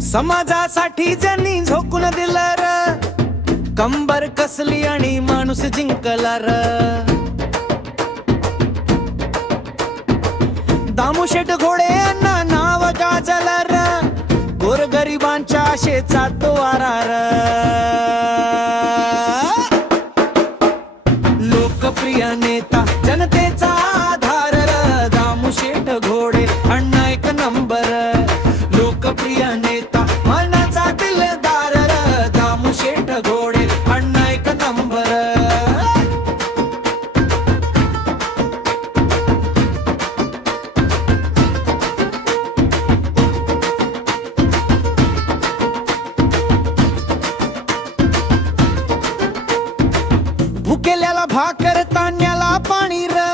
समाजासाठी ज्यांनी झोकून दिलं र, कंबर कसली आणि माणूस जिंकला र। दामूशेठ घोडे यांना नाव गाजलं र, गोरगरिबांच्या आशेचा तो वारा र। लोकप्रिय नेता जनतेचा आधार र, दामूशेठ घोडे अण्णा एक नंबर। लोकप्रिय नेता मनाचा दिलदार र, दामूशेठ घोडे अण्णा एक नंबर। भुकेल्याला भाकर ताण्याला पाणी र,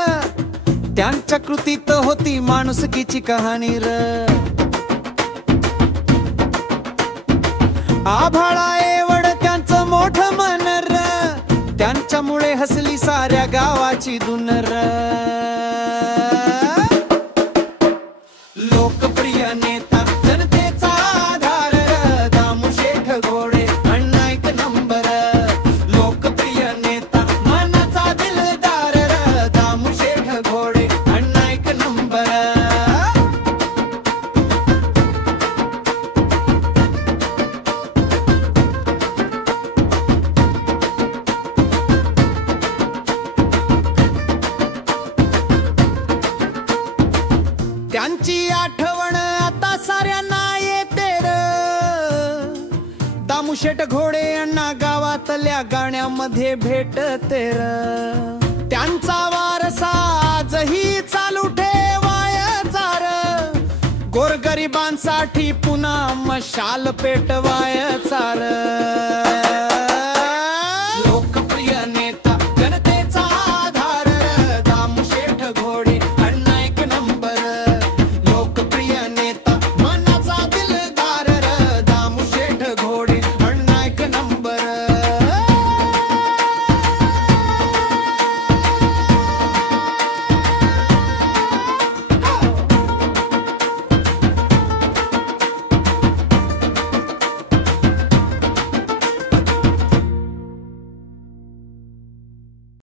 त्यांच्या कृतीत होती माणुसकीची कहाणी र। आभाळा एवढ त्यांचं मोठं मन र, त्यांच्यामुळे हसली साऱ्या गावाची धून र। लोकप्रिय नेता जनतेचा आधार र, दामूशेठ घोडे अण्णा एक नंबर। लोकप्रिय नेता मनाचा दिलदार र, दामूशेठ घोडे अण्णा एक नंबर। त्यांची आठवण आता साऱ्यांना येते र, दामूशेठ घोडे अण्णा गावातल्या गाण्यामध्ये भेटते र। त्यांचा वारसा आजही चालू ठेवायचा र, गोरगरिबांसाठी पुन्हा मशाल पेटवायचा र।